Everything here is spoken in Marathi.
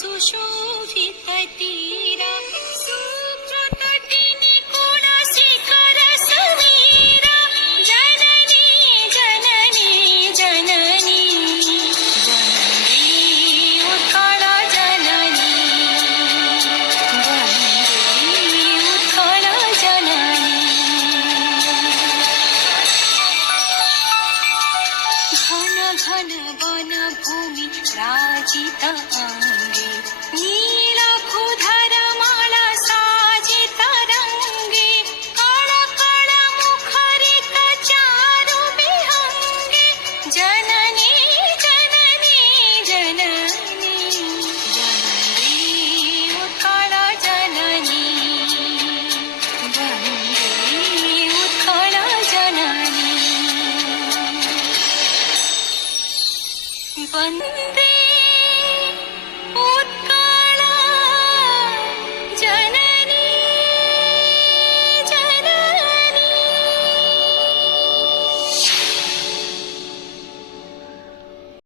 सुशोभित तीरा सुकृतटिनी कुलशिखर समीरा जननी जननी जननी वन्दे उत्कल जननी वन्दे उत्कल जननी घन घन वन भूमि राजित अंगे नीलखुधर माला साजित रंगे कळ कळ मुखरित चारु विहंगे जननी जननी जननी वन्दे उत्कल जननी वन्दे उत्कल जननी वन्दे